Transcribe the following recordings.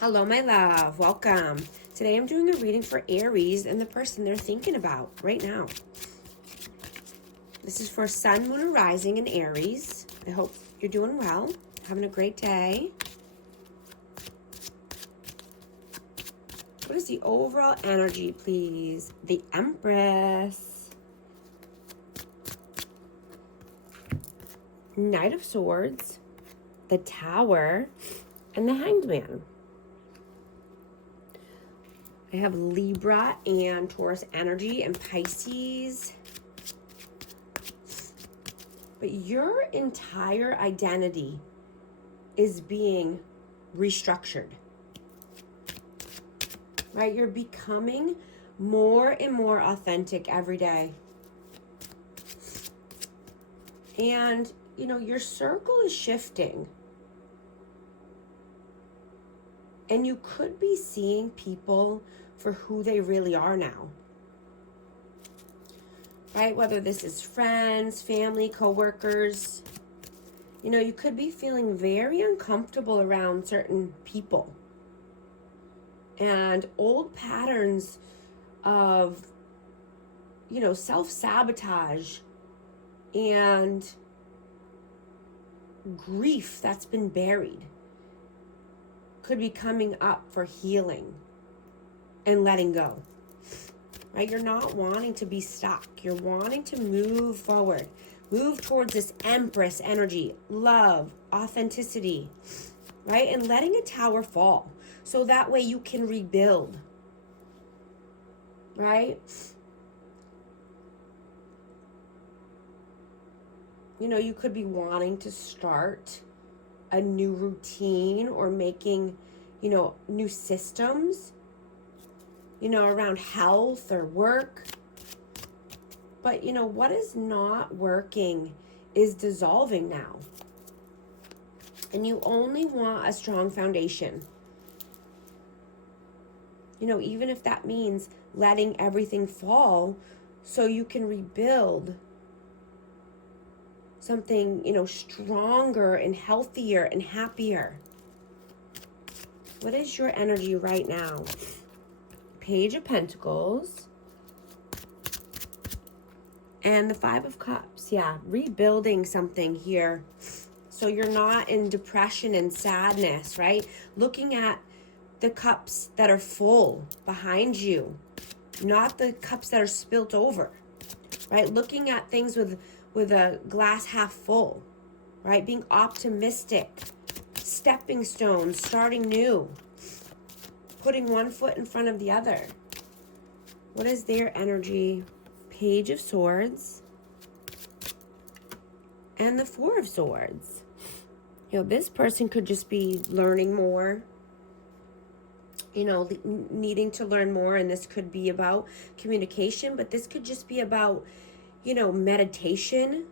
Hello, my love. Welcome. Today I'm doing a reading for Aries and the person they're thinking about right now. This is for Sun, Moon, or Rising in Aries. I hope you're doing well, having a great day. What is the overall energy, please? The Empress. Knight of Swords. The Tower. And the Hanged Man. I have Libra and Taurus energy and Pisces. But your entire identity is being restructured. Right? You're becoming more and more authentic every day. And, your circle is shifting. And you could be seeing people for who they really are now. Right? Whether this is friends, family, coworkers. You could be feeling very uncomfortable around certain people. And old patterns of, self-sabotage and grief that's been buried could be coming up for healing and letting go. Right? You're not wanting to be stuck. You're wanting to move forward. Move towards this Empress energy, love, authenticity, right? And letting a tower fall so that way you can rebuild, right? You could be wanting to start a new routine or making, new systems, around health or work. But, what is not working is dissolving now. And you only want a strong foundation. Even if that means letting everything fall so you can rebuild something, stronger and healthier and happier. What is your energy right now? Page of Pentacles. And the Five of Cups. Yeah, rebuilding something here. So you're not in depression and sadness, right? Looking at the cups that are full behind you, not the cups that are spilt over, right? Looking at things with a glass half full, right? Being optimistic, stepping stones, starting new, putting one foot in front of the other. What is their energy? Page of Swords and the Four of Swords. This person could just be learning more, needing to learn more, and this could be about communication, but this could just be about meditation,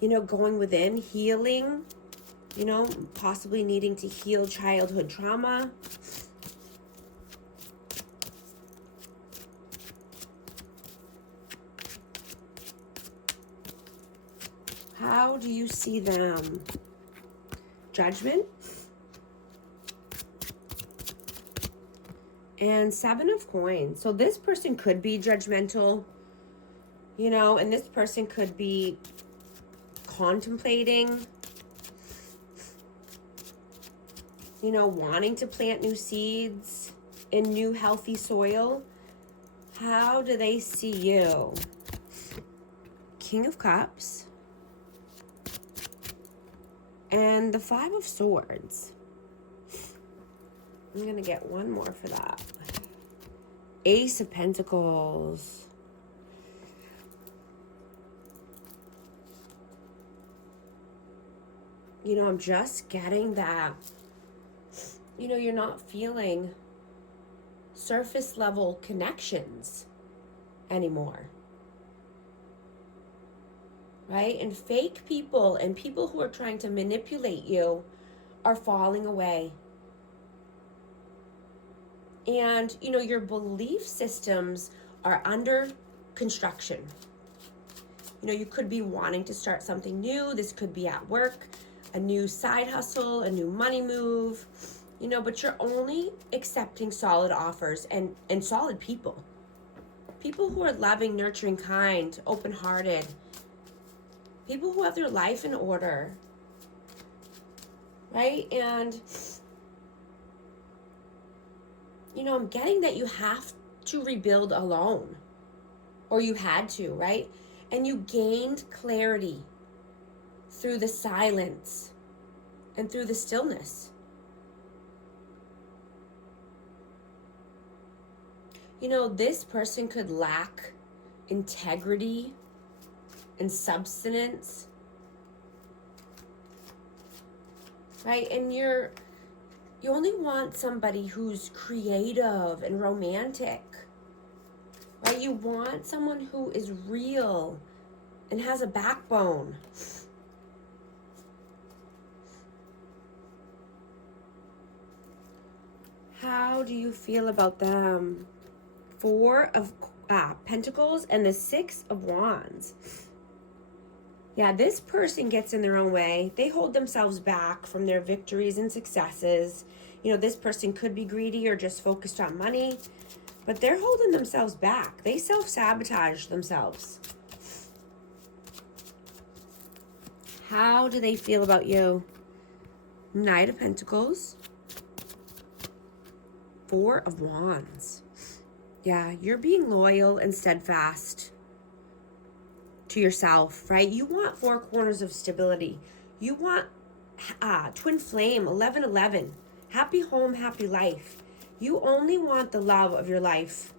going within, healing, possibly needing to heal childhood trauma. How do you see them? Judgment. And Seven of Coins. So this person could be judgmental, and this person could be contemplating, wanting to plant new seeds in new healthy soil. How do they see you? King of Cups. And the Five of Swords. I'm going to get one more for that. Ace of Pentacles. I'm just getting that, you're not feeling surface level connections anymore. Right? And fake people and people who are trying to manipulate you are falling away. And, your belief systems are under construction. You could be wanting to start something new. This could be at work, a new side hustle, a new money move, You know, but you're only accepting solid offers and solid people. People who are loving, nurturing, kind, open-hearted. People who have their life in order. Right? And, you know, I'm getting that you have to rebuild alone. Or you had to, right? And you gained clarity through the silence and through the stillness. You know, this person could lack integrity and substance, right? And you only want somebody who's creative and romantic, right? You want someone who is real and has a backbone. How do you feel about them? Four of Pentacles and the Six of Wands. Yeah, this person gets in their own way. They hold themselves back from their victories and successes. You know, this person could be greedy or just focused on money, but they're holding themselves back. They self-sabotage themselves. How do they feel about you? Knight of Pentacles. Four of Wands. Yeah, you're being loyal and steadfast to yourself, right? You want four corners of stability. You want twin flame, 1111. Happy home, happy life. You only want the love of your life.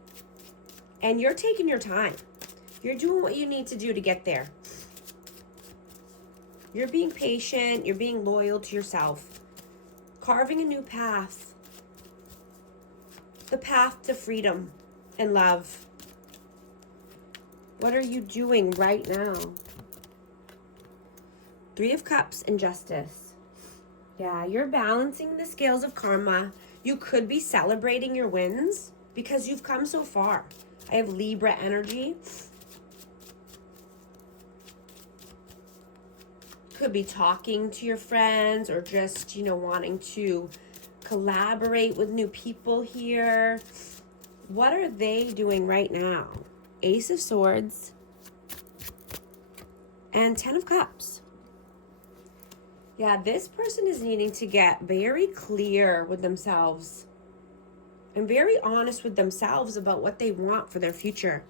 And you're taking your time. You're doing what you need to do to get there. You're being patient. You're being loyal to yourself. Carving a new path. The path to freedom and love. What are you doing right now? Three of Cups and Justice. Yeah, you're balancing the scales of karma. You could be celebrating your wins because you've come so far. I have Libra energy. Could be talking to your friends or just, you know, wanting to collaborate with new people here. What are they doing right now? Ace of Swords and 10 of Cups. Yeah, this person is needing to get very clear with themselves and very honest with themselves about what they want for their future.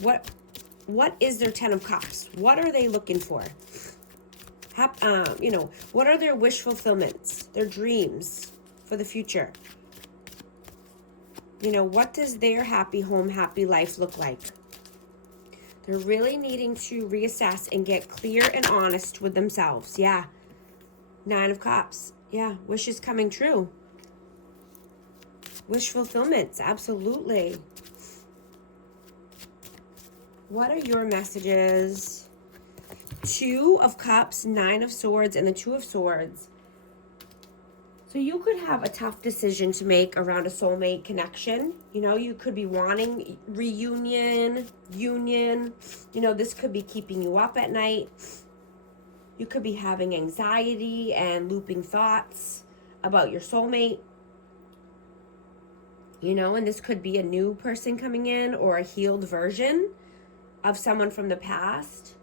What is their 10 of Cups? What are they looking for? You know, what are their wish fulfillments, their dreams for the future? You know, what does their happy home, happy life look like? They're really needing to reassess and get clear and honest with themselves. Yeah. 9 of Cups. Yeah, wishes coming true. Wish fulfillments, absolutely. What are your messages? 2 of Cups, 9 of Swords, and the 2 of Swords. So you could have a tough decision to make around a soulmate connection. You know, you could be wanting reunion, union. You know, this could be keeping you up at night. You could be having anxiety and looping thoughts about your soulmate. You know, and this could be a new person coming in or a healed version of someone from the past.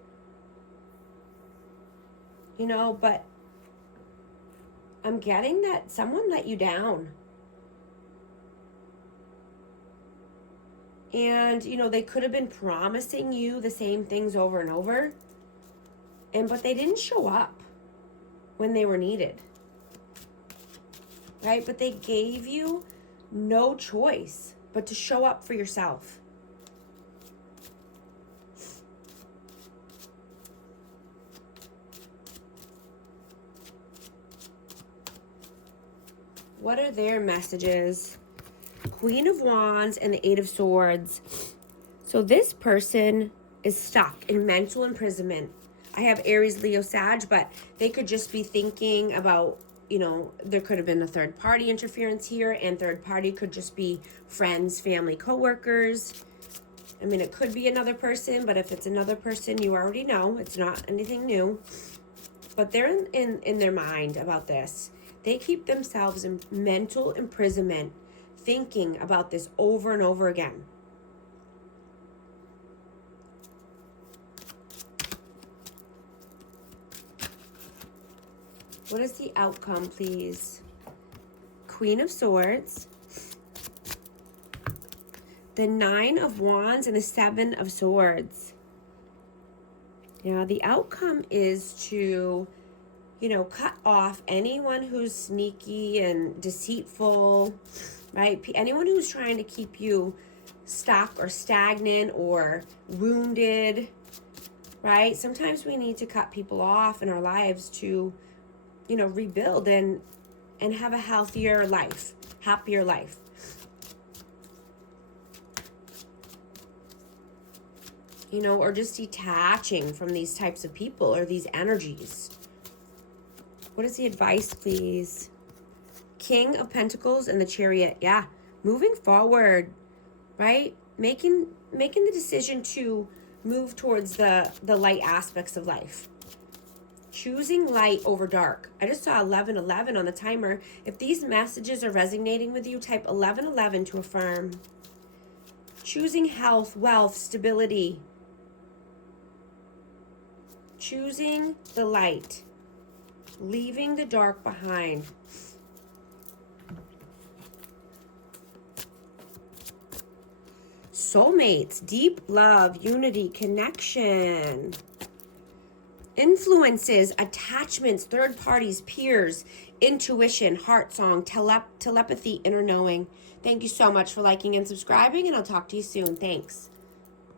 You know, but I'm getting that someone let you down. And, you know, they could have been promising you the same things over and over. But they didn't show up when they were needed. Right? But they gave you no choice but to show up for yourself. What are their messages? Queen of Wands and the 8 of Swords. So this person is stuck in mental imprisonment. I have Aries, Leo, Sag, but they could just be thinking about, you know, there could have been a third party interference here, and third party could just be friends, family, coworkers. I mean, it could be another person, but if it's another person, you already know. It's not anything new. But they're in their mind about this. They keep themselves in mental imprisonment, thinking about this over and over again. What is the outcome, please? Queen of Swords, the Nine of Wands, and the Seven of Swords. Yeah, the outcome is to, cut off anyone who's sneaky and deceitful, right? Anyone who's trying to keep you stuck or stagnant or wounded, right? Sometimes we need to cut people off in our lives to, rebuild and have a healthier life, happier life. Or just detaching from these types of people or these energies. What is the advice, please? King of Pentacles and the Chariot. Yeah, moving forward, right? Making the decision to move towards the light aspects of life. Choosing light over dark. I just saw 1111 on the timer. If these messages are resonating with you, type 1111 to affirm. Choosing health, wealth, stability. Choosing the light. Leaving the dark behind. Soulmates, deep love, unity, connection. Influences, attachments, third parties, peers, intuition, heart song, telepathy, inner knowing. Thank you so much for liking and subscribing, and I'll talk to you soon. Thanks.